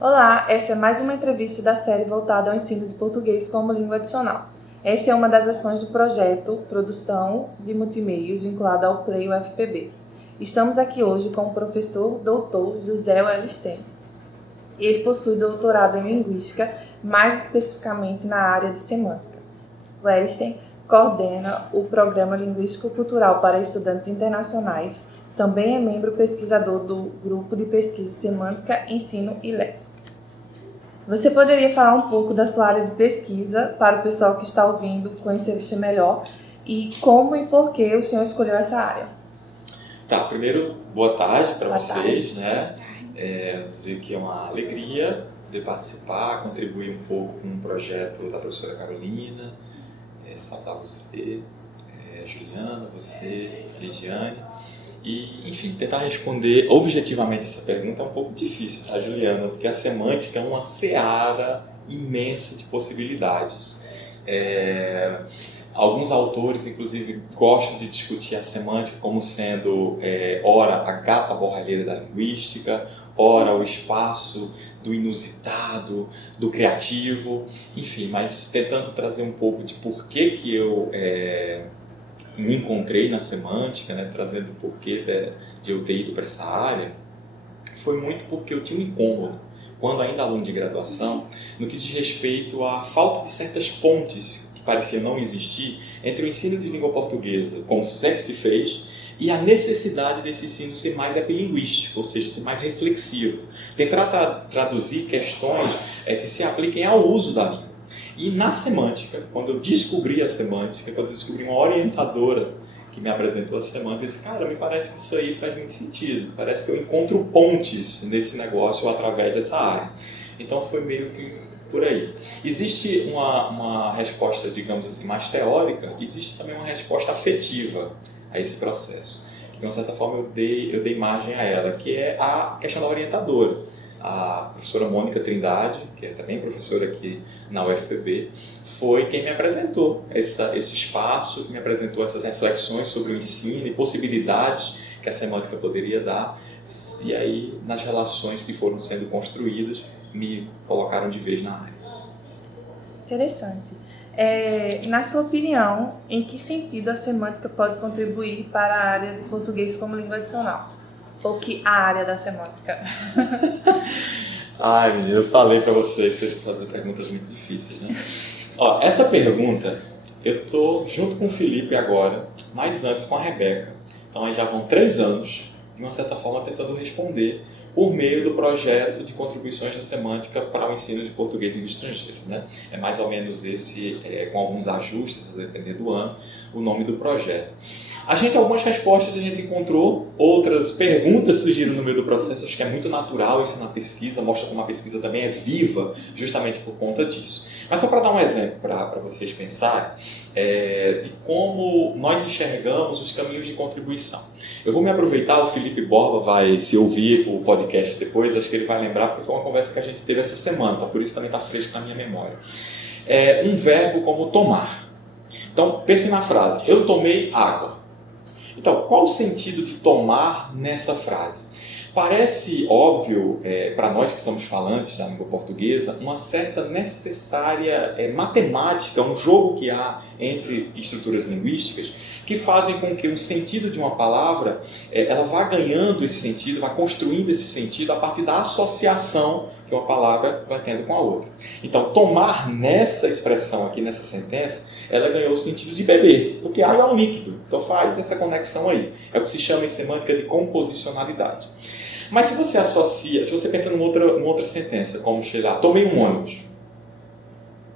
Olá, essa é mais uma entrevista da série voltada ao ensino de português como língua adicional. Esta é uma das ações do projeto Produção de Multimeios vinculado ao Play UFPB. Estamos aqui hoje com o professor Dr. José Welisten. Ele possui doutorado em Linguística, mais especificamente na área de Semântica. Welisten coordena o Programa Linguístico-Cultural para Estudantes Internacionais. Também é membro pesquisador do Grupo de Pesquisa Semântica, Ensino e Léxico. Você poderia falar um pouco da sua área de pesquisa para o pessoal que está ouvindo conhecer você melhor e como e por que o senhor escolheu essa área? Tá, primeiro, boa tarde para vocês, né? Dizer que é uma alegria poder participar, contribuir um pouco com o projeto da professora Carolina, saudar você, Juliana, você, Lidiane. E, enfim, tentar responder objetivamente essa pergunta é um pouco difícil, tá, Juliana? Porque a semântica é uma seara imensa de possibilidades. Alguns autores, inclusive, gostam de discutir a semântica como sendo, ora, a gata borralheira da linguística, ora, o espaço do inusitado, do criativo, enfim, mas tentando trazer um pouco de por que eu me encontrei na semântica, né, trazendo o porquê de eu ter ido para essa área, foi muito porque eu tinha um incômodo, quando ainda aluno de graduação, no que diz respeito à falta de certas pontes que pareciam não existir entre o ensino de língua portuguesa, como sempre se fez, e a necessidade desse ensino ser mais epilinguístico, ou seja, ser mais reflexivo. Tentar traduzir questões que se apliquem ao uso da língua. E na semântica, quando eu descobri a semântica, quando eu descobri uma orientadora que me apresentou a semântica, eu disse, cara, me parece que isso aí faz muito sentido, parece que eu encontro pontes nesse negócio através dessa área. Então foi meio que por aí. Existe uma resposta, digamos assim, mais teórica, existe também uma resposta afetiva a esse processo, que de uma certa forma eu dei margem a ela, que é a questão da orientadora. A professora Mônica Trindade, que é também professora aqui na UFPB, foi quem me apresentou esse espaço, que me apresentou essas reflexões sobre o ensino e possibilidades que a semântica poderia dar. E aí, nas relações que foram sendo construídas, me colocaram de vez na área. Interessante. Na sua opinião, em que sentido a semântica pode contribuir para a área de português como língua adicional? Ou que a área da semântica? Ai, menina, eu falei para vocês fazer perguntas muito difíceis, né? Ó, essa pergunta, eu tô junto com o Felipe agora, mas antes com a Rebeca. Então, aí já vão 3 anos, de uma certa forma, tentando responder por meio do projeto de contribuições da semântica para o ensino de português em estrangeiros, né? É mais ou menos esse, com alguns ajustes, a depender do ano, o nome do projeto. Algumas respostas a gente encontrou, outras perguntas surgiram no meio do processo, acho que é muito natural isso na pesquisa, mostra como a pesquisa também é viva, justamente por conta disso. Mas só para dar um exemplo para vocês pensarem, de como nós enxergamos os caminhos de contribuição. Eu vou me aproveitar, o Felipe Borba vai se ouvir o podcast depois, acho que ele vai lembrar, porque foi uma conversa que a gente teve essa semana, por isso também está fresco na minha memória. Um verbo como tomar. Então, pense na frase, eu tomei água. Então, qual o sentido de tomar nessa frase? Parece óbvio, para nós que somos falantes da língua portuguesa, uma certa necessária matemática, um jogo que há entre estruturas linguísticas, que fazem com que o sentido de uma palavra ela vá ganhando esse sentido, vá construindo esse sentido a partir da associação que uma palavra vai tendo com a outra. Então, tomar nessa expressão aqui, nessa sentença, ela ganhou o sentido de beber, porque água é um líquido, então faz essa conexão aí. É o que se chama em semântica de composicionalidade. Mas se você associa, se você pensa numa outra sentença, como, sei lá, tomei um ônibus.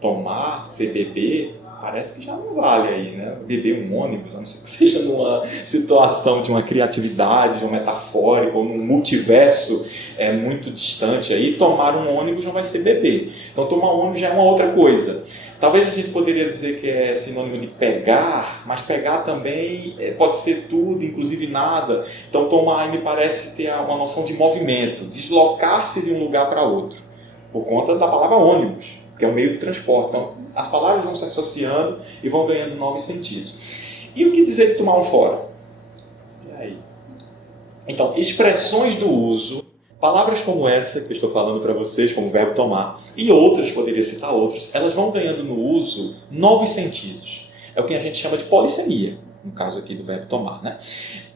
Tomar, ser beber, parece que já não vale aí, né? Beber um ônibus, a não ser que seja numa situação de uma criatividade, de uma metafórica, ou num multiverso muito distante aí, tomar um ônibus não vai ser beber. Então, tomar um ônibus já é uma outra coisa. Talvez a gente poderia dizer que é sinônimo de pegar, mas pegar também pode ser tudo, inclusive nada. Então, tomar me parece ter uma noção de movimento, deslocar-se de um lugar para outro, por conta da palavra ônibus, que é o meio de transporte. Então, as palavras vão se associando e vão ganhando novos sentidos. E o que dizer de tomar um fora? E aí? Então, expressões do uso palavras como essa que eu estou falando para vocês, como verbo tomar, e outras, poderia citar outras, elas vão ganhando no uso novos sentidos. É o que a gente chama de polissemia, no caso aqui do verbo tomar, né?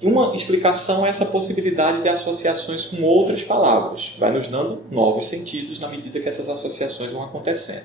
E uma explicação é essa possibilidade de associações com outras palavras. Vai nos dando novos sentidos na medida que essas associações vão acontecendo.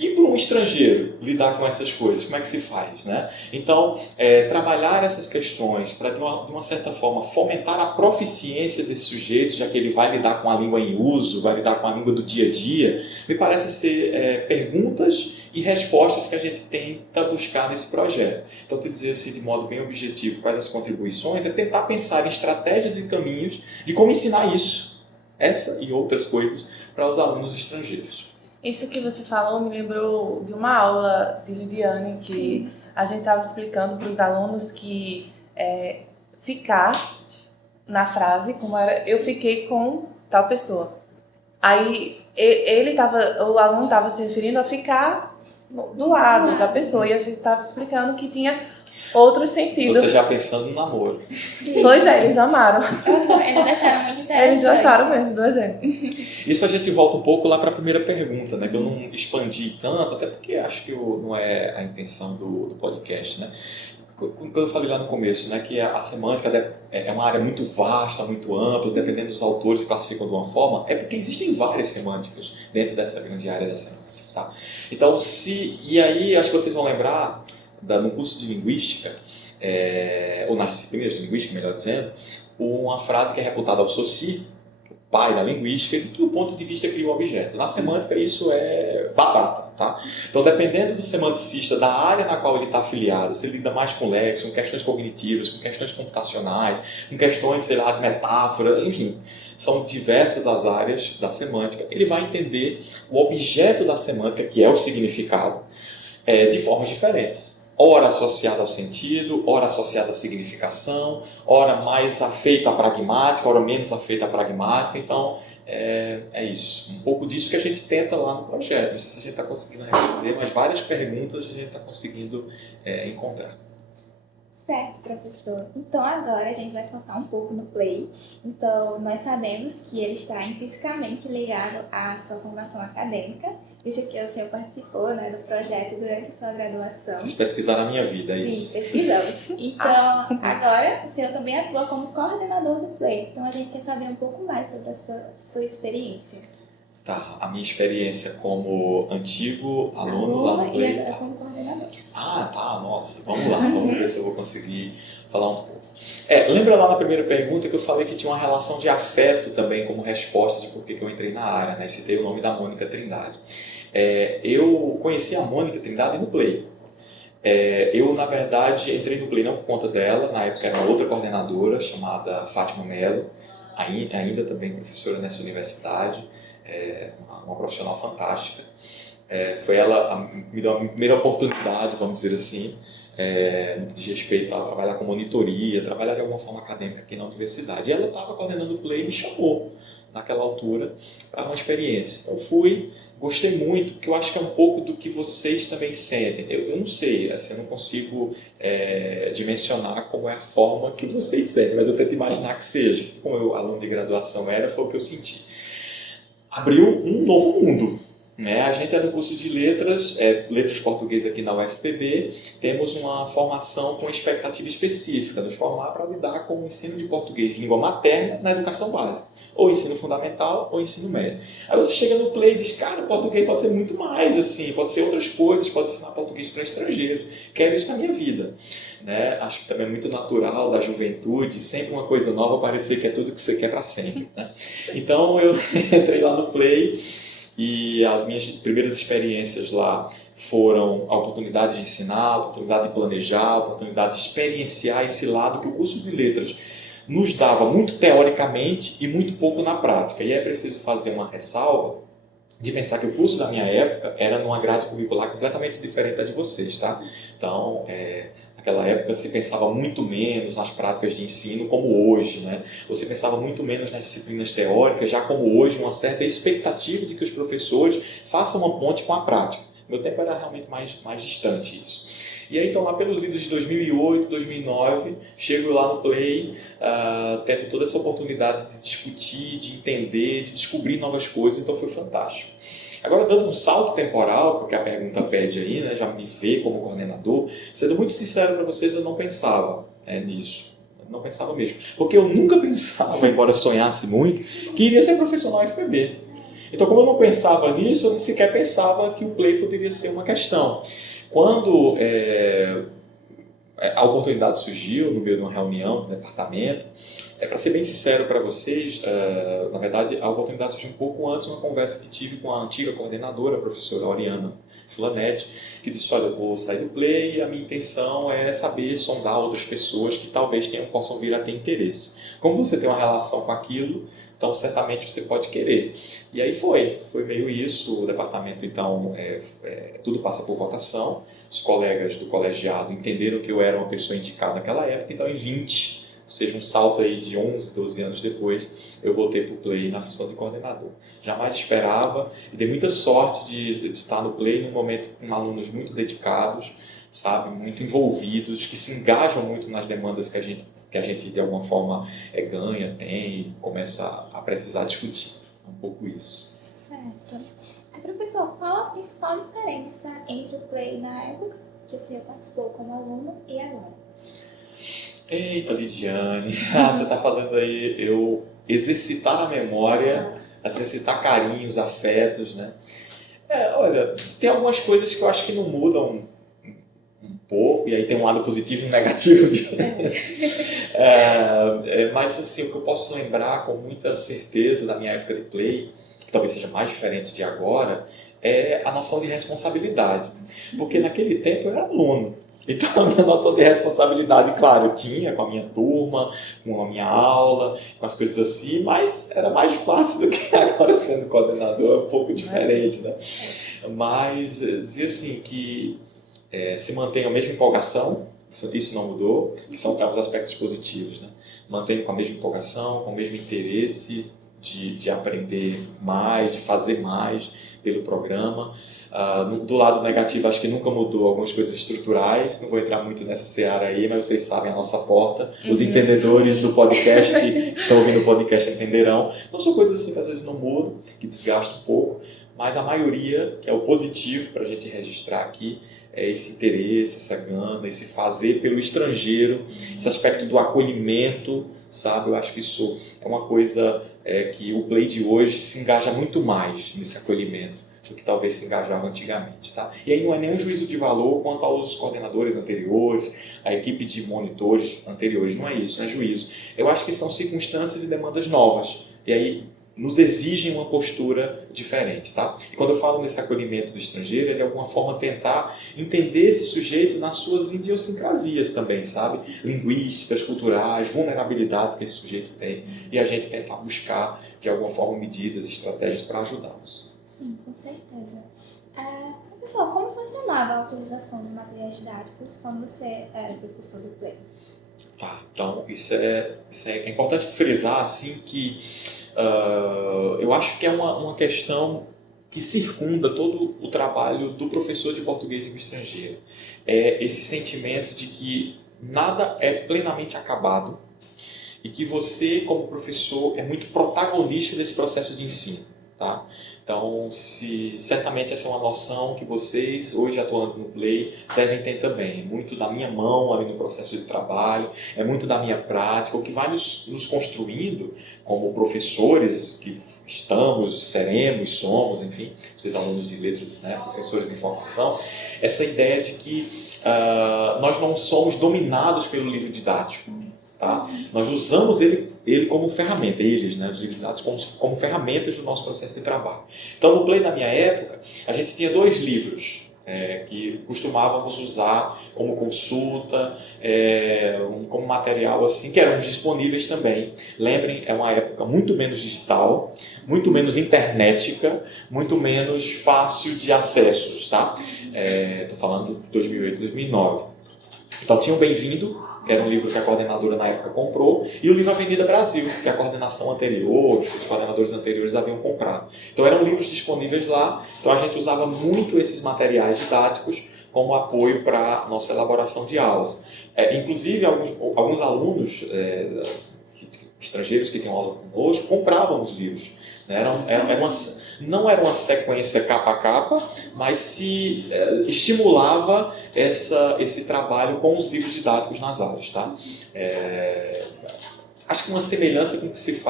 E para um estrangeiro lidar com essas coisas, como é que se faz, né? Então, trabalhar essas questões para, de uma certa forma, fomentar a proficiência desse sujeito, já que ele vai lidar com a língua em uso, vai lidar com a língua do dia a dia, me parece ser perguntas e respostas que a gente tenta buscar nesse projeto. Então, te dizer assim, de modo bem objetivo, quais as contribuições, é tentar pensar em estratégias e caminhos de como ensinar isso, essa e outras coisas, para os alunos estrangeiros. Isso que você falou me lembrou de uma aula de Lidiane que a gente estava explicando para os alunos que ficar na frase, como era, eu fiquei com tal pessoa. Aí o aluno estava se referindo a ficar do lado da pessoa e a gente estava explicando que tinha outros sentidos. Você já pensando no namoro. Sim. Pois é, eles amaram. Eles acharam muito interessante. Eles gostaram mesmo do exemplo. Isso a gente volta um pouco lá para a primeira pergunta, né? Que eu não expandi tanto, até porque acho que não é a intenção do podcast, né? Quando eu falei lá no começo, né, que a semântica é uma área muito vasta, muito ampla, dependendo dos autores classificam de uma forma, é porque existem várias semânticas dentro dessa grande área da semântica. Tá? Então, e aí acho que vocês vão lembrar, no curso de linguística, ou nas disciplinas de linguística, melhor dizendo, uma frase que é reputada ao Saussure, o pai da linguística, de que o ponto de vista cria o objeto. Na semântica isso é batata. Tá? Então, dependendo do semanticista, da área na qual ele está afiliado, se ele lida mais com léxico, com questões cognitivas, com questões computacionais, com questões, sei lá, de metáfora, enfim, são diversas as áreas da semântica, ele vai entender o objeto da semântica, que é o significado, de formas diferentes. Ora associado ao sentido, ora associado à significação, ora mais afeito à pragmática, ora menos afeito à pragmática. Então, é isso. Um pouco disso que a gente tenta lá no projeto. Não sei se a gente está conseguindo responder, mas várias perguntas a gente está conseguindo encontrar. Certo, professor. Então agora a gente vai focar um pouco no Play. Então nós sabemos que ele está intrinsecamente ligado à sua formação acadêmica, visto que o senhor participou, né, do projeto durante a sua graduação. Vocês pesquisaram a minha vida, é Sim, isso? Sim, pesquisamos. Então agora o senhor também atua como coordenador do Play. Então a gente quer saber um pouco mais sobre a sua experiência. Tá, a minha experiência como antigo aluno lá no Play. E agora como coordenador. Ah, tá, nossa, vamos lá, vamos ver se eu vou conseguir falar um pouco. Lembra lá na primeira pergunta que eu falei que tinha uma relação de afeto também como resposta de por que eu entrei na área, né? Citei o nome da Mônica Trindade. Eu conheci a Mônica Trindade no Play. Eu, na verdade, entrei no Play não por conta dela, na época era uma outra coordenadora chamada Fátima Mello, ainda também professora nessa universidade, uma profissional fantástica. Foi ela me deu a primeira oportunidade, vamos dizer assim, no que diz respeito a trabalhar com monitoria, trabalhar de alguma forma acadêmica aqui na universidade. E ela estava coordenando o Play e me chamou, naquela altura, para uma experiência. Eu fui, gostei muito, porque eu acho que é um pouco do que vocês também sentem. Eu não sei, assim, eu não consigo dimensionar como é a forma que vocês sentem, mas eu tento imaginar que seja. Como eu, aluno de graduação foi o que eu senti. Abriu um novo mundo. A gente é no curso de letras, letras portuguesas aqui na UFPB, temos uma formação com expectativa específica, nos formar para lidar com o ensino de português de língua materna na educação básica, ou ensino fundamental ou ensino médio. Aí você chega no Play e diz, cara, o português pode ser muito mais, assim, pode ser outras coisas, pode ensinar português para estrangeiros, quero isso na minha vida. Acho que também é muito natural da juventude, sempre uma coisa nova parecer que é tudo que você quer para sempre. Então eu entrei lá no Play, e as minhas primeiras experiências lá foram a oportunidade de ensinar, a oportunidade de planejar, a oportunidade de experienciar esse lado que o curso de letras nos dava muito teoricamente e muito pouco na prática. E é preciso fazer uma ressalva de pensar que o curso da minha época era numa grade curricular completamente diferente da de vocês, tá? Então, naquela época se pensava muito menos nas práticas de ensino como hoje, né? Você pensava muito menos nas disciplinas teóricas, já como hoje, uma certa expectativa de que os professores façam uma ponte com a prática. Meu tempo era realmente mais distante isso. E aí, então, lá pelos idos de 2008, 2009, chego lá no Play, tendo toda essa oportunidade de discutir, de entender, de descobrir novas coisas, então foi fantástico. Agora, dando um salto temporal, que a pergunta pede aí, né, já me vê como coordenador, sendo muito sincero para vocês, eu não pensava nisso. Não pensava mesmo. Porque eu nunca pensava, embora sonhasse muito, que iria ser professor na UFPB. Então, como eu não pensava nisso, eu nem sequer pensava que o Play poderia ser uma questão. Quando a oportunidade surgiu no meio de uma reunião do departamento, para ser bem sincero para vocês, na verdade, a oportunidade surgiu um pouco antes de uma conversa que tive com a antiga coordenadora, a professora Oriana Fulanetti, que disse, olha, eu vou sair do Play e a minha intenção é saber sondar outras pessoas que talvez possam vir a ter interesse. Como você tem uma relação com aquilo, então certamente você pode querer. E aí foi meio isso, o departamento então, tudo passa por votação, os colegas do colegiado entenderam que eu era uma pessoa indicada naquela época, então em 20, ou seja, um salto aí de 11, 12 anos depois, eu voltei para o Play na função de coordenador. Jamais esperava e dei muita sorte de estar no Play num momento com alunos muito dedicados, sabe, muito envolvidos, que se engajam muito nas demandas que a gente de alguma forma ganha, tem e começa a precisar discutir. É um pouco isso. Certo. Professor, qual a principal diferença entre o Play na época que o senhor participou como aluno e agora? Eita, Lidiane, você está fazendo aí eu exercitar a memória, exercitar carinhos, afetos, né? Olha, tem algumas coisas que eu acho que não mudam um pouco, e aí tem um lado positivo e um negativo disso. Mas assim, o que eu posso lembrar com muita certeza da minha época de Play, que talvez seja mais diferente de agora, é a noção de responsabilidade. Porque naquele tempo eu era aluno. Então a minha noção de responsabilidade, claro, eu tinha com a minha turma, com a minha aula, com as coisas assim, mas era mais fácil do que agora sendo coordenador, é um pouco diferente, né? Mas dizer assim que se mantém a mesma empolgação, isso não mudou, que são os aspectos positivos, né? Mantenho com a mesma empolgação, com o mesmo interesse de aprender mais, de fazer mais pelo programa. Do lado negativo, acho que nunca mudou algumas coisas estruturais, não vou entrar muito nessa seara aí, mas vocês sabem a nossa porta, os entendedores do podcast, que estão ouvindo o podcast entenderão. Então são coisas assim que às vezes não mudam, que desgastam um pouco, mas a maioria, que é o positivo para a gente registrar aqui, é esse interesse, essa gana, esse fazer pelo estrangeiro, esse aspecto do acolhimento, sabe? Eu acho que isso é uma coisa que o Play de hoje se engaja muito mais nesse acolhimento do que talvez se engajava antigamente, tá? E aí não é nenhum juízo de valor quanto aos coordenadores anteriores, a equipe de monitores anteriores, não é isso, não é juízo. Eu acho que são circunstâncias e demandas novas, e aí nos exigem uma postura diferente, tá? E quando eu falo nesse acolhimento do estrangeiro, é de alguma forma tentar entender esse sujeito nas suas idiosincrasias também, sabe? Linguísticas, culturais, vulnerabilidades que esse sujeito tem, e a gente tentar buscar, de alguma forma, medidas, estratégias para ajudá-los. Sim, com certeza. Professor, como funcionava a utilização dos materiais didáticos quando você era professor do Play? Tá, então isso é importante frisar assim que eu acho que é uma questão que circunda todo o trabalho do professor de português de língua estrangeira. É esse sentimento de que nada é plenamente acabado e que você, como professor, é muito protagonista desse processo de ensino. Tá? Então, certamente essa é uma noção que vocês, hoje atuando no Play, devem ter também. É muito da minha mão ali no processo de trabalho, é muito da minha prática, o que vai nos construindo como professores que estamos, seremos, somos, enfim, vocês alunos de letras, né, professores em formação, essa ideia de que nós não somos dominados pelo livro didático. Tá? Nós usamos ele como ferramenta, eles, né, os livros didáticos, como ferramentas do nosso processo de trabalho. Então, no Play da minha época, a gente tinha 2 livros que costumávamos usar como consulta, como material assim, que eram disponíveis também. Lembrem, é uma época muito menos digital, muito menos internetica, muito menos fácil de acessos. Tá? Estou falando de 2008, 2009. Então, tinha o Bem-vindo, que era um livro que a coordenadora na época comprou, e o livro Avenida Brasil, que a coordenação anterior, os coordenadores anteriores haviam comprado. Então eram livros disponíveis lá, então a gente usava muito esses materiais didáticos como apoio para a nossa elaboração de aulas. Inclusive, alguns alunos estrangeiros que tinham aula conosco compravam os livros. Né? Não era uma sequência capa a capa, mas se estimulava esse trabalho com os livros didáticos nas aulas. Tá? Acho que uma semelhança com o que se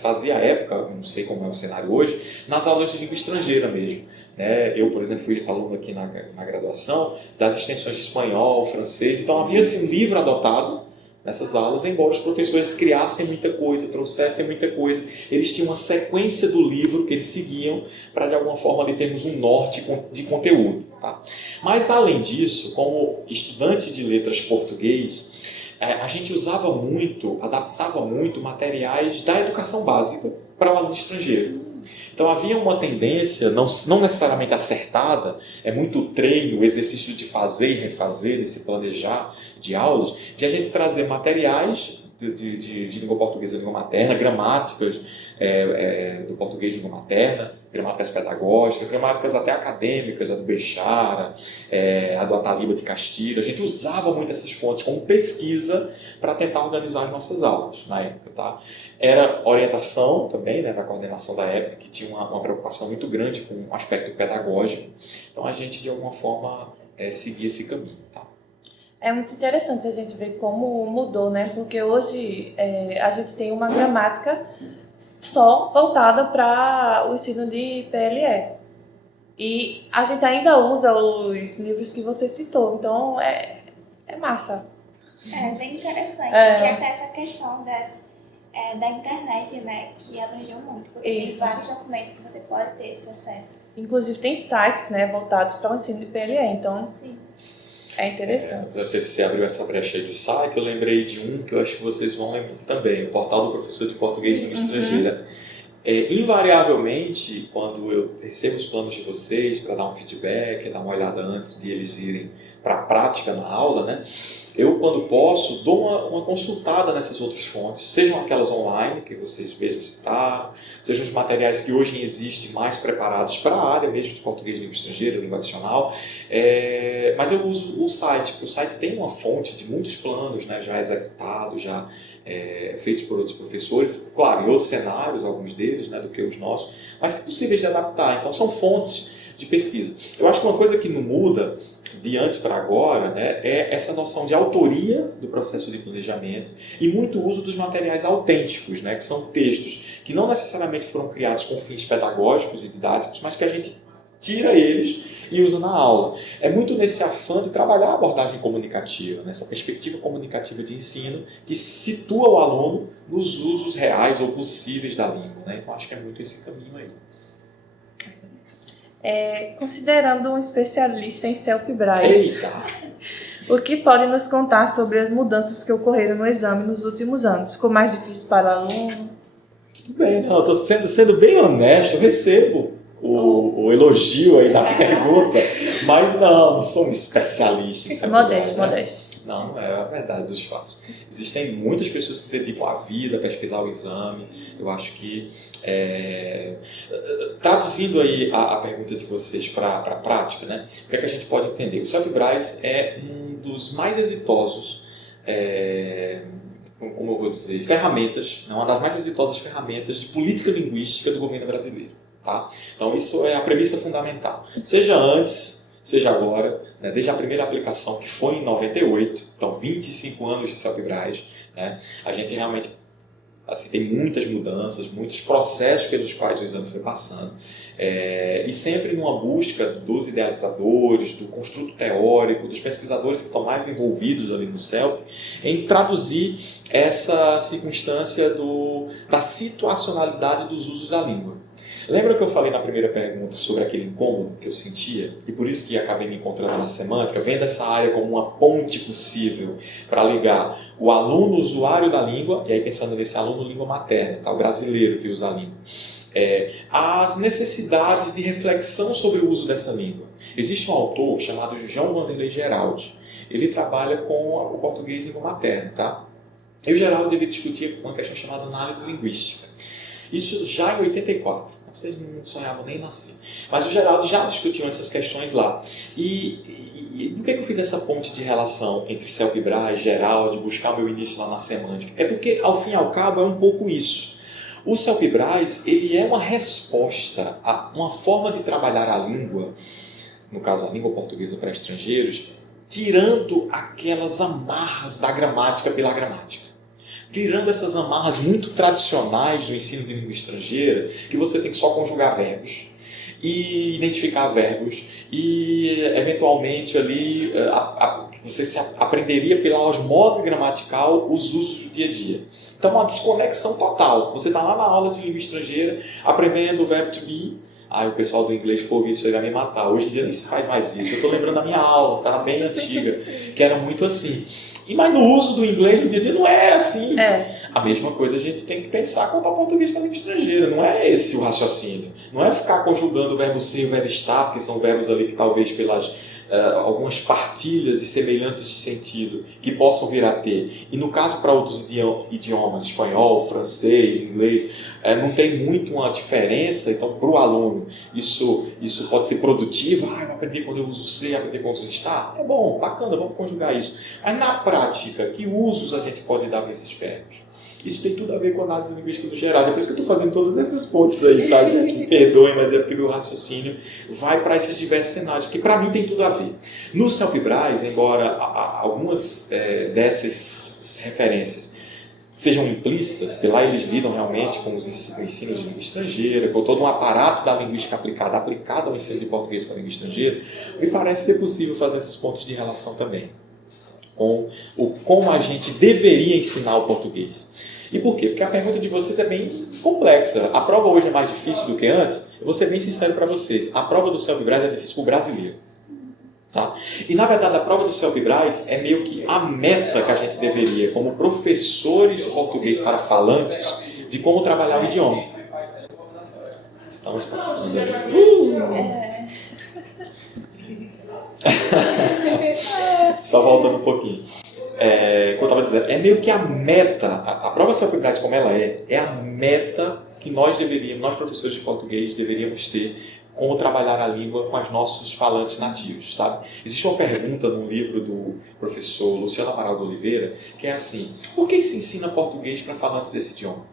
fazia à época, não sei como é o cenário hoje, nas aulas de língua estrangeira mesmo. Né? Eu, por exemplo, fui aluno aqui na graduação das extensões de espanhol, francês, então havia-se um livro adotado nessas aulas, embora os professores criassem muita coisa, trouxessem muita coisa, eles tinham uma sequência do livro que eles seguiam para, de alguma forma, ali termos um norte de conteúdo. Tá? Mas, além disso, como estudante de letras português, a gente adaptava muito materiais da educação básica para o aluno estrangeiro. Então havia uma tendência, não necessariamente acertada, muito treino, exercício de fazer e refazer, esse planejar de aulas, de a gente trazer materiais de língua portuguesa, língua materna, gramáticas do português de língua materna, gramáticas pedagógicas, gramáticas até acadêmicas, a do Bechara, a do Ataliba de Castilho. A gente usava muito essas fontes como pesquisa para tentar organizar as nossas aulas na época. Tá? Era orientação também, né, da coordenação da época, que tinha uma preocupação muito grande com o aspecto pedagógico. Então a gente, de alguma forma, seguia esse caminho. Tá? É muito interessante a gente ver como mudou, né? Porque hoje a gente tem uma gramática só voltada para o ensino de PLE. E a gente ainda usa os livros que você citou, então é massa. É bem interessante. E até essa questão da internet, né, que abrangeu muito, porque tem vários documentos que você pode ter esse acesso. Inclusive tem sites, né, voltados para o ensino de PLE, então sim. É interessante. Não sei se você abriu essa brecha aí do site, eu lembrei de um que eu acho que vocês vão lembrar também, o Portal do Professor de Português de Língua Estrangeira. Invariavelmente, quando eu recebo os planos de vocês para dar um feedback, dar uma olhada antes de eles irem para a prática na aula, né? Eu, quando posso, dou uma consultada nessas outras fontes, sejam aquelas online, que vocês mesmos citaram, sejam os materiais que hoje existem mais preparados para a área mesmo de português de língua estrangeira, língua adicional, mas eu uso o site, porque o site tem uma fonte de muitos planos, né, já executados, já feitos por outros professores, claro, em outros cenários, alguns deles, né, do que os nossos, mas que possíveis de adaptar. Então, são fontes de pesquisa. Eu acho que uma coisa que não muda de antes para agora, né, é essa noção de autoria do processo de planejamento e muito uso dos materiais autênticos, né, que são textos que não necessariamente foram criados com fins pedagógicos e didáticos, mas que a gente tira eles e usa na aula. É muito nesse afã de trabalhar a abordagem comunicativa, nessa perspectiva comunicativa de ensino que situa o aluno nos usos reais ou possíveis da língua. Né? Então, acho que é muito esse caminho aí. Considerando um especialista em CELPE-BRAS, Eita! o que pode nos contar sobre as mudanças que ocorreram no exame nos últimos anos? Ficou mais difícil para o aluno? Tudo bem, não, estou sendo bem honesto, eu recebo o elogio aí da pergunta, mas não sou um especialista em CELPE-BRAS. Modesto. Não é a verdade dos fatos. Existem muitas pessoas que dedicam a vida a pesquisar o exame. Eu acho que, traduzindo aí a pergunta de vocês para a prática, né? O que é que a gente pode entender? O CELPE-BRAS é um dos mais exitosos, como eu vou dizer, ferramentas, uma das mais exitosas ferramentas de política linguística do governo brasileiro. Tá? Então, isso é a premissa fundamental. Seja antes, seja agora, né, desde a primeira aplicação, que foi em 98, então 25 anos de CELPE-BRAS, né, a gente realmente assim, tem muitas mudanças, muitos processos pelos quais o exame foi passando, e sempre numa busca dos idealizadores, do construto teórico, dos pesquisadores que estão mais envolvidos ali no CELPE, em traduzir essa circunstância da situacionalidade dos usos da língua. Lembra que eu falei na primeira pergunta sobre aquele incômodo que eu sentia? E por isso que acabei me encontrando na semântica, vendo essa área como uma ponte possível para ligar o aluno usuário da língua, e aí pensando nesse aluno língua materna, tá? O brasileiro que usa a língua, às necessidades de reflexão sobre o uso dessa língua. Existe um autor chamado João Vanderlei Geraldi. Ele trabalha com o português língua materna. Tá? E o Geraldi ele discutia uma questão chamada análise linguística. Isso já em 84. vocês não sonhavam nem nascer. Mas o Geraldo já discutiu essas questões lá. E por que eu fiz essa ponte de relação entre Self-Braz, Geraldo, buscar meu início lá na semântica? É porque, ao fim e ao cabo, é um pouco isso. O Self-Braz, ele é uma resposta a uma forma de trabalhar a língua, no caso a língua portuguesa para estrangeiros, tirando aquelas amarras da gramática pela gramática. Tirando essas amarras muito tradicionais do ensino de língua estrangeira, que você tem que só conjugar verbos e identificar verbos e, eventualmente, ali você se aprenderia pela osmose gramatical os usos do dia a dia. Então, uma desconexão total. Você está lá na aula de língua estrangeira, aprendendo o verbo to be. O pessoal do inglês for ouvir isso, vai me matar. Hoje em dia nem se faz mais isso. Eu estou lembrando da minha aula, estava bem antiga, que era muito assim. Mas no uso do inglês no dia a dia não é assim. A mesma coisa a gente tem que pensar quanto ao português para a língua estrangeira. Não é esse o raciocínio. Não é ficar conjugando o verbo ser e o verbo estar, porque são verbos ali que talvez pelas algumas partilhas e semelhanças de sentido que possam vir a ter. E no caso para outros idiomas, espanhol, francês, inglês, não tem muito uma diferença. Então, para o aluno, isso pode ser produtivo. Eu aprendi quando eu uso ser, aprendi quando eu uso estar. É bom, bacana, vamos conjugar isso. Mas na prática, que usos a gente pode dar para esses verbos? Isso tem tudo a ver com a análise linguística do Geraldo. É por isso que eu estou fazendo todos esses pontos aí, tá, gente? Me perdoem, mas é porque meu raciocínio vai para esses diversos cenários, porque para mim tem tudo a ver. No Self-Braz, embora algumas dessas referências sejam implícitas, porque lá eles lidam realmente com os ensinos de língua estrangeira, com todo um aparato da linguística aplicado ao ensino de português para a língua estrangeira, me parece ser possível fazer esses pontos de relação também com como a gente deveria ensinar o português. E por quê? Porque a pergunta de vocês é bem complexa. A prova hoje é mais difícil do que antes. Eu vou ser bem sincero para vocês. A prova do Self-Braz é difícil para o brasileiro. Tá? E, na verdade, a prova do Self-Braz é meio que a meta que a gente deveria, como professores de português para falantes, de como trabalhar o idioma. Estamos passando ali. Só voltando um pouquinho. Como eu estava dizendo, é meio que a meta, a prova Self-Braz como ela é a meta que nós professores de português, deveríamos ter como trabalhar a língua com os nossos falantes nativos, sabe? Existe uma pergunta no livro do professor Luciano Amaral de Oliveira, que é assim: por que se ensina português para falantes desse idioma?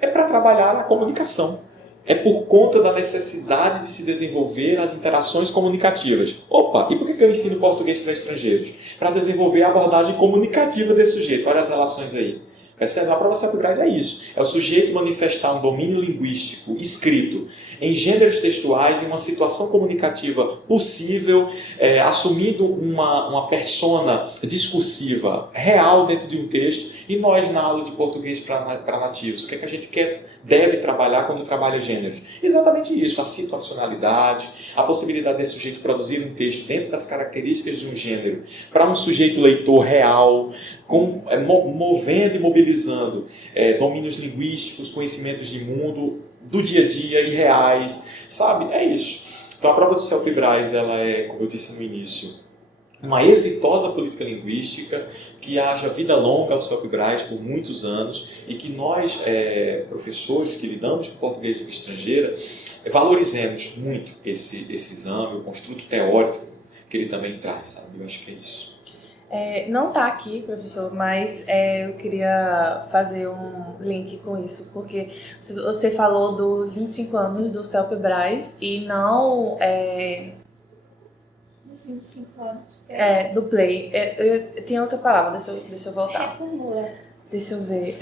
É para trabalhar a comunicação. É por conta da necessidade de se desenvolver as interações comunicativas. Opa, e por que eu ensino português para estrangeiros? Para desenvolver a abordagem comunicativa desse sujeito. Olha as relações aí. A prova Self-Braz é isso. É o sujeito manifestar um domínio linguístico escrito em gêneros textuais, em uma situação comunicativa possível, assumindo uma persona discursiva real dentro de um texto. E nós, na aula de português para nativos, o que é que a gente deve trabalhar quando trabalha gêneros? Exatamente isso, a situacionalidade, a possibilidade desse sujeito produzir um texto dentro das características de um gênero, para um sujeito leitor real, movendo e mobilizando domínios linguísticos, conhecimentos de mundo, do dia a dia e reais, sabe? É isso. Então a prova do Self-Braz, ela é, como eu disse no início, uma exitosa política linguística, que haja vida longa ao Self-Braz por muitos anos e que nós, professores que lidamos com português de língua estrangeira, valorizemos muito esse exame, o construto teórico que ele também traz, sabe? Eu acho que é isso. Não está aqui, professor, mas eu queria fazer um link com isso, porque você falou dos 25 anos do Self-Braz e não... Dos 25 anos. do Play. Tem outra palavra, deixa eu voltar. Reformula. Deixa eu ver.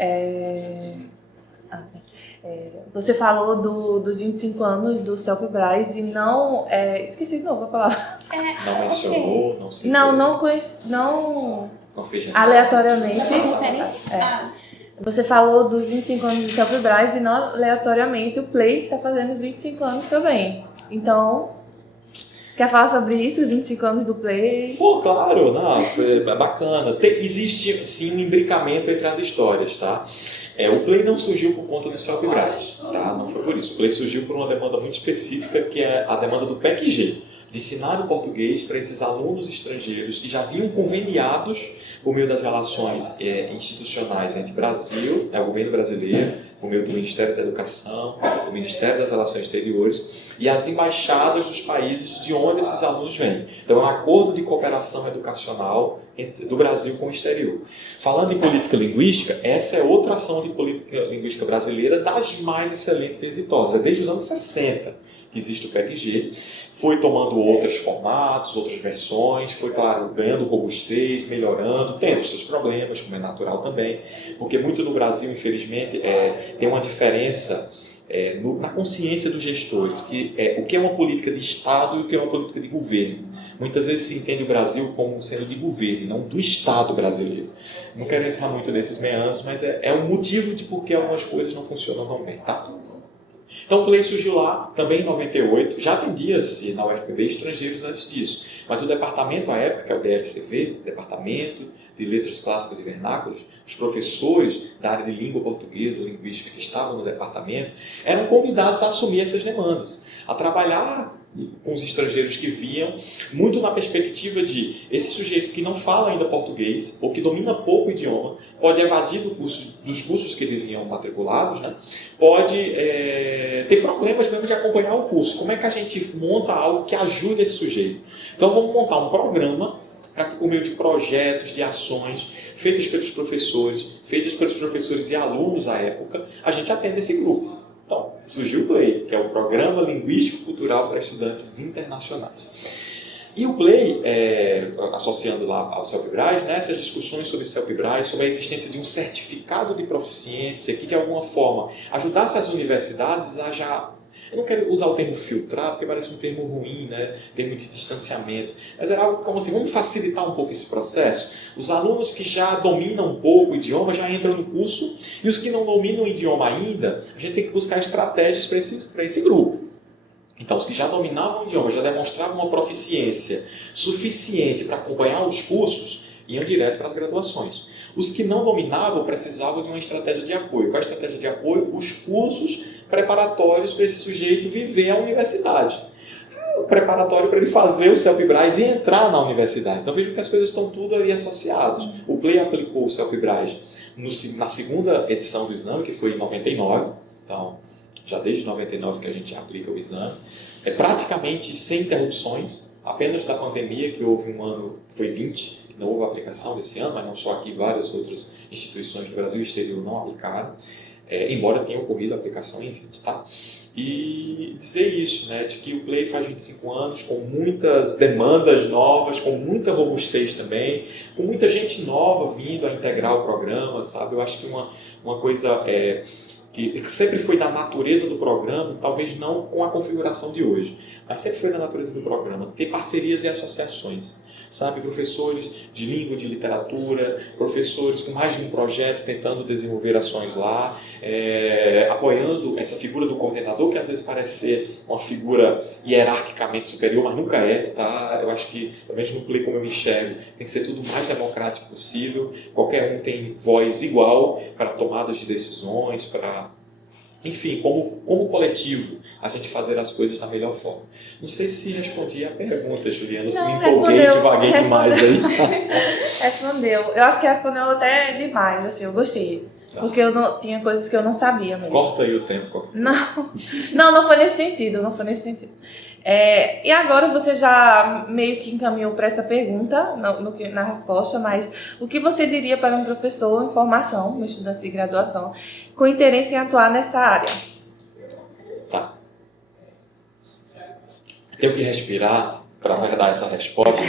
Você falou dos 25 anos do Self-Braz e não... esqueci de novo a palavra. Não mencionou, não citou. Não conheci... Não fez aleatoriamente. Referência? Você falou dos 25 anos do Self-Braz e não aleatoriamente o Play está fazendo 25 anos também. Então, quer falar sobre isso, 25 anos do Play? Pô, claro, não, é bacana. Existe, sim, um imbricamento entre as histórias, tá? O Play não surgiu por conta do Self-Braz, tá? Não foi por isso. O Play surgiu por uma demanda muito específica, que é a demanda do PEC-G, de ensinar o português para esses alunos estrangeiros que já vinham conveniados por meio das relações institucionais entre Brasil, o governo brasileiro, por meio do Ministério da Educação, do Ministério das Relações Exteriores e as embaixadas dos países de onde esses alunos vêm. Então, é um acordo de cooperação educacional do Brasil com o exterior. Falando em política linguística, essa é outra ação de política linguística brasileira das mais excelentes e exitosas. É desde os anos 60 que existe o PEC-G, foi tomando outros formatos, outras versões, foi, claro, ganhando robustez, melhorando, tendo seus problemas, como é natural também, porque muito no Brasil, infelizmente, tem uma diferença na consciência dos gestores, que o que é uma política de Estado e o que é uma política de governo. Muitas vezes se entende o Brasil como sendo de governo, não do Estado brasileiro. Não quero entrar muito nesses meandros, mas é um motivo de por que algumas coisas não funcionam tão bem, tá? Então o Play surgiu lá, também em 98, já atendia-se na UFPB estrangeiros antes disso, mas o departamento à época, que é o DLCV, Departamento de Letras Clássicas e Vernáculas, os professores da área de língua portuguesa, linguística que estavam no departamento, eram convidados a assumir essas demandas, a trabalhar com os estrangeiros que vinham, muito na perspectiva de esse sujeito que não fala ainda português, ou que domina pouco o idioma, pode evadir dos cursos que eles vinham matriculados, né? Pode ter problemas mesmo de acompanhar o curso. Como é que a gente monta algo que ajude esse sujeito? Então vamos montar um programa por meio de projetos, de ações feitas pelos professores e alunos à época, a gente atende esse grupo. Então, surgiu o PLAY, que é o Programa Linguístico Cultural para Estudantes Internacionais. E o PLAY, associando lá ao CELPE-BRAS, né, essas discussões sobre CELPE-BRAS, sobre a existência de um certificado de proficiência que, de alguma forma, ajudasse as universidades a já... Eu não quero usar o termo filtrar, porque parece um termo ruim, né? Termo de distanciamento. Mas era algo como assim, vamos facilitar um pouco esse processo. Os alunos que já dominam um pouco o idioma já entram no curso, e os que não dominam o idioma ainda, a gente tem que buscar estratégias para esse grupo. Então, os que já dominavam o idioma, já demonstravam uma proficiência suficiente para acompanhar os cursos, iam direto para as graduações. Os que não dominavam precisavam de uma estratégia de apoio. Qual é a estratégia de apoio? Os cursos preparatórios para esse sujeito viver a universidade. O preparatório para ele fazer o CELPE-BRAS e entrar na universidade. Então vejam que as coisas estão tudo ali associadas. O PLAY aplicou o CELPE-BRAS na segunda edição do exame, que foi em 99. Então, já desde 99 que a gente aplica o exame. É praticamente sem interrupções, apenas da pandemia, que houve um ano, foi 20, que não houve aplicação desse ano, mas não só aqui, várias outras instituições do Brasil e exterior não aplicaram. Embora tenha ocorrido a aplicação em 20, tá? E dizer isso, né, de que o PLAY faz 25 anos, com muitas demandas novas, com muita robustez também, com muita gente nova vindo a integrar o programa, sabe? Eu acho que uma coisa que sempre foi da natureza do programa, talvez não com a configuração de hoje, mas sempre foi da natureza do programa, ter parcerias e associações. Sabe, professores de língua, de literatura, professores com mais de um projeto tentando desenvolver ações lá, apoiando essa figura do coordenador, que às vezes parece ser uma figura hierarquicamente superior, mas nunca é, tá? Eu acho que, pelo menos no PLAY como eu me enxergo, tem que ser tudo o mais democrático possível, qualquer um tem voz igual para tomadas de decisões, para... Enfim, como coletivo, a gente fazer as coisas da melhor forma. Não sei se respondi a pergunta, Juliana, se me empolguei, divaguei demais aí. Respondeu. Eu acho que respondeu até demais, assim, eu gostei. Tá. Porque tinha coisas que eu não sabia mesmo. Corta aí o tempo. Não foi nesse sentido, e agora você já meio que encaminhou para essa pergunta na resposta, mas o que você diria para um professor em formação, um estudante de graduação, com interesse em atuar nessa área? Tá. Tenho que respirar para dar essa resposta,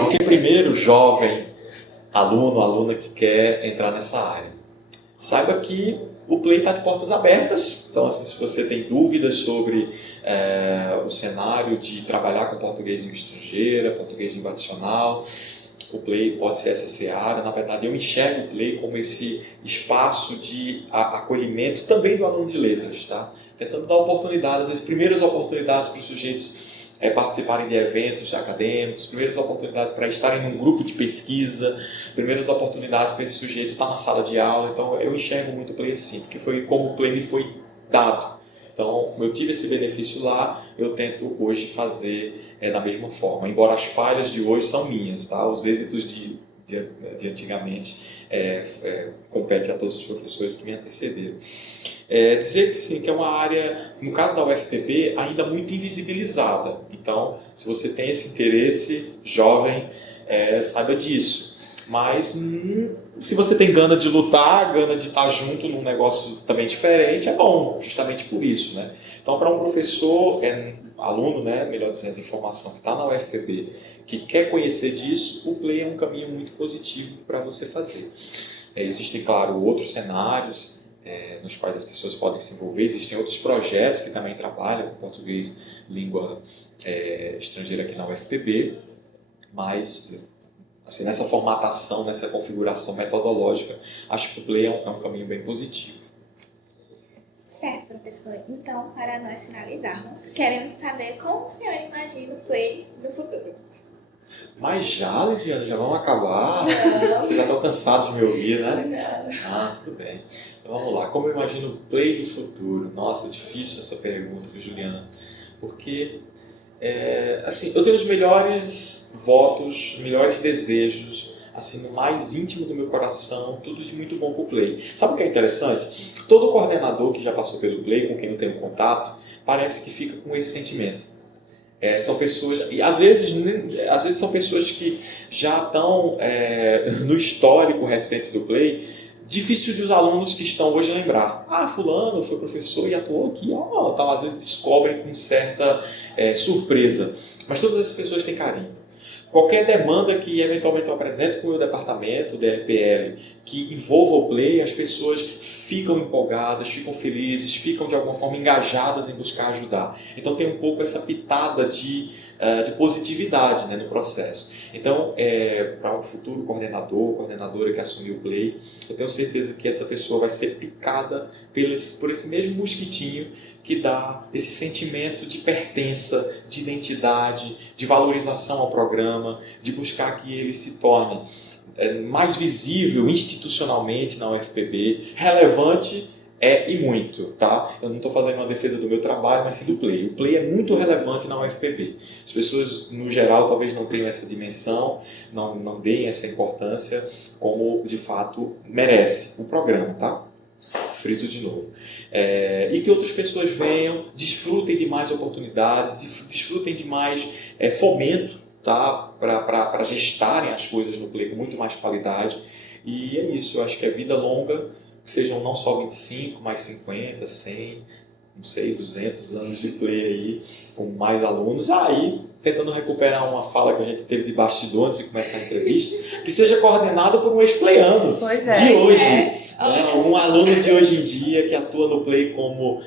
porque primeiro, jovem, aluno, aluna que quer entrar nessa área, saiba que o PLAY está de portas abertas, então assim, se você tem dúvidas sobre o cenário de trabalhar com português língua estrangeira, português língua adicional, o PLAY pode ser essa seara. Na verdade, eu enxergo o PLAY como esse espaço de acolhimento também do aluno de letras, tá? Tentando dar oportunidades, as primeiras oportunidades para os sujeitos participarem de eventos acadêmicos, primeiras oportunidades para estarem num grupo de pesquisa, primeiras oportunidades para esse sujeito estar na sala de aula. Então eu enxergo muito o PLAY assim, porque foi como o PLAY me foi dado. Então eu tive esse benefício lá, eu tento hoje fazer da mesma forma, embora as falhas de hoje são minhas, tá? Os êxitos de antigamente, compete a todos os professores que me antecederam. Dizer que sim, que é uma área, no caso da UFPB, ainda muito invisibilizada. Então, se você tem esse interesse, jovem, saiba disso. Mas se você tem gana de lutar, gana de estar junto num negócio também diferente, é bom, justamente por isso, né? Então, para um professor, aluno, né, melhor dizendo, de formação que está na UFPB, que quer conhecer disso, o Play é um caminho muito positivo para você fazer. Existem, claro, outros cenários nos quais as pessoas podem se envolver, existem outros projetos que também trabalham com português, língua estrangeira aqui na UFPB, mas assim, nessa formatação, nessa configuração metodológica, acho que o Play é um caminho bem positivo. Certo, professor. Então, para nós finalizarmos, queremos saber como o senhor imagina o Play do futuro. Mas já, Lidiana, já vamos acabar? Não. Vocês já estão cansados de me ouvir, né? Não. Ah, tudo bem. Então vamos lá. Como eu imagino o Play do futuro? Nossa, difícil essa pergunta, viu, Juliana? Porque assim, eu tenho os melhores votos, os melhores desejos, assim, no mais íntimo do meu coração, tudo de muito bom para o Play. Sabe o que é interessante? Todo coordenador que já passou pelo Play, com quem eu tenho contato, parece que fica com esse sentimento. São pessoas, e às vezes são pessoas que já estão no histórico recente do Play, difícil de os alunos que estão hoje lembrar. Ah, fulano foi professor e atuou aqui, então às vezes descobrem com certa surpresa. Mas todas essas pessoas têm carinho. Qualquer demanda que eventualmente eu apresento com o meu departamento, o DLPL, que envolva o Play, as pessoas ficam empolgadas, ficam felizes, ficam de alguma forma engajadas em buscar ajudar. Então tem um pouco essa pitada de positividade, né, no processo. Então, para um futuro coordenadora que assumir o Play, eu tenho certeza que essa pessoa vai ser picada por esse mesmo mosquitinho que dá esse sentimento de pertença, de identidade, de valorização ao programa, de buscar que ele se torne mais visível institucionalmente na UFPB, relevante e muito, tá? Eu não estou fazendo uma defesa do meu trabalho, mas sim do Play. O Play é muito relevante na UFPB. As pessoas, no geral, talvez não tenham essa dimensão, não deem essa importância como, de fato, merece o programa, tá? Friso de novo. E que outras pessoas venham, desfrutem de mais oportunidades, desfrutem de mais fomento, tá? Para gestarem as coisas no Play com muito mais qualidade. E é isso, eu acho que é vida longa, que sejam não só 25, mas 50, 100, não sei, 200 anos de Play aí, com mais alunos. Aí, tentando recuperar uma fala que a gente teve de bastidor antes de começar a entrevista, que seja coordenado por um ex-playano de hoje. Um aluno de hoje em dia que atua no Play como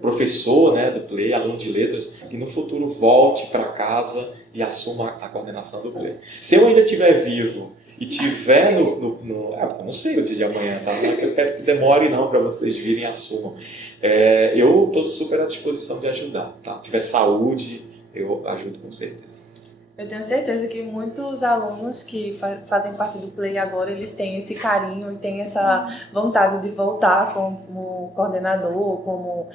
professor, né, do Play, aluno de letras, que no futuro volte para casa e assuma a coordenação do Play. Se eu ainda estiver vivo e estiver eu não sei o dia de amanhã, tá? Não é que eu quero que demore não para vocês virem e assumam. Eu estou super à disposição de ajudar, tá? Se tiver saúde, eu ajudo com certeza. Eu tenho certeza que muitos alunos que fazem parte do Play agora, eles têm esse carinho e têm essa vontade de voltar como coordenador, como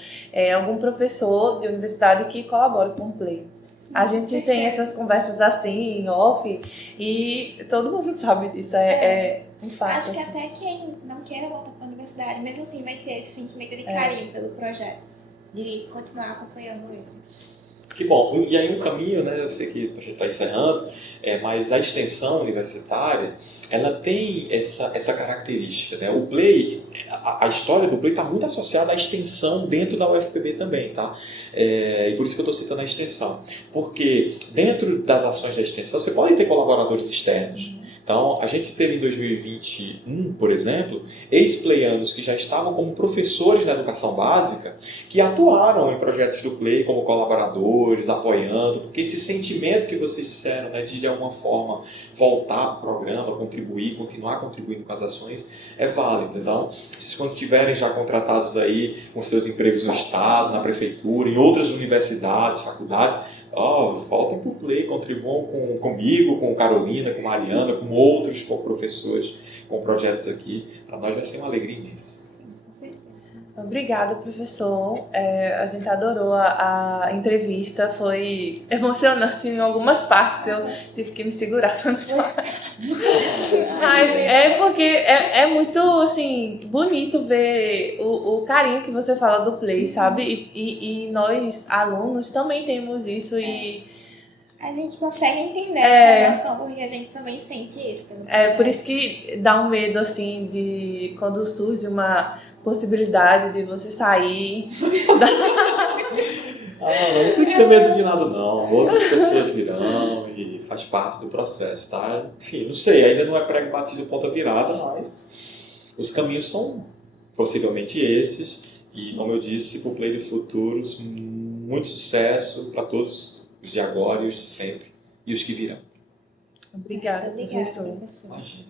algum professor de universidade que colabore com o Play. Sim, a gente tem essas conversas assim, em off, e todo mundo sabe disso, é um fato. Acho que assim. até quem não queira voltar para a universidade, mesmo assim vai ter esse sentimento de carinho pelo projeto, de continuar acompanhando ele. Que bom. E aí um caminho, né, eu sei que a gente está encerrando, mas a extensão universitária, ela tem essa característica, né? O Play, a história do Play está muito associada à extensão dentro da UFPB também, tá? E por isso que eu estou citando a extensão. Porque dentro das ações da extensão, você pode ter colaboradores externos. Então, a gente teve em 2021, por exemplo, ex-playanos que já estavam como professores na educação básica, que atuaram em projetos do Play como colaboradores, apoiando, porque esse sentimento que vocês disseram, né, de alguma forma voltar para o programa, contribuir, continuar contribuindo com as ações, é válido. Então, vocês quando estiverem já contratados aí com seus empregos no Estado, na Prefeitura, em outras universidades, faculdades, voltem para o Play, contribuam comigo, com Carolina, com Mariana, com outros professores, com projetos aqui. Para nós vai ser uma alegria imensa. Sim, com certeza. Obrigada, professor. A gente adorou a entrevista, foi emocionante em algumas partes, eu tive que me segurar para não chorar. Mas é porque é muito, assim, bonito ver o carinho que você fala do Play, sabe? E nós, alunos, também temos isso e... A gente consegue entender essa emoção porque a gente também sente isso. Por isso que dá um medo, assim, de quando surge uma possibilidade de você sair. Não tem que ter medo de nada não, outras pessoas virão e faz parte do processo, tá? Enfim, não sei, ainda não é prego batido ponta virada, mas os caminhos são possivelmente esses e, como eu disse, para o Play de Futuros, muito sucesso para todos os de agora e os de sempre e os que virão. Obrigada, professor. Imagina.